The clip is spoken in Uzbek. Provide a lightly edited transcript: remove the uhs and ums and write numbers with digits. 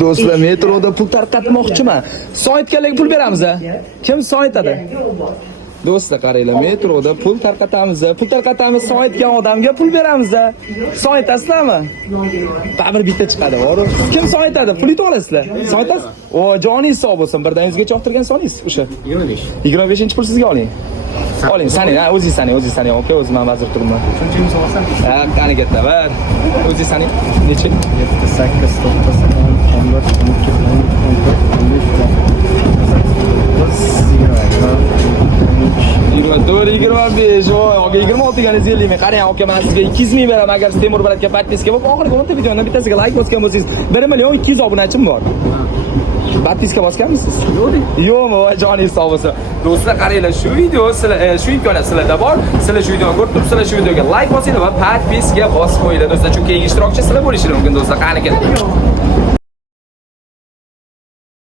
Do'stlar, metroda pul tarqatmoqchiman. Soatgalarga pul beramiz a? Kim soatadi? Do'stlar, qaranglar, metroda pul tarqatamiz. Pul tarqatamiz, soatga odamga pul beramiz. Soatasizlarmi? Baribir bitta chiqadi, bor. Kim soatadi? Pul yutib olasizlar. Soatasiz? O, joningiz sog' bo'lsin. Birdan 100 gacha o'qtirgan soningiz o'sha. 25. 25-pul sizga oling. Oling, saning, ha, o'zingiz saning. Okey, o'zim ham vazir turibman. Shuncha imzo olsam. Ha, qani katta, bar. O'zingiz saning. Necha? 7, 8, 9, 10, 11, 12, 24, 25, oga 26 ganingiz ellayman. Qarang, aka, men sizga 200 ming beraman agar siz Temur Baratga podpiska bo'lib, oxirgi 10 ta videoning bittasiga like bosgan bo'lsangiz, 1 million 200 obunachim bor. Podpiska bosganmisiz? Yo'qmi, voy joningiz sog' bo'lsin. Do'stlar, qaranglar, shu video sizlar shu imkoniyat sizlarda bor. Sizlar shu videoni ko'rib turibsizlar, shu videoga like bosinglar va podpiska bosib qo'yinglar do'stlar. Chunki keyingi ishtirokchi sizlar bo'lishingiz mumkin do'stlar. Qani keling.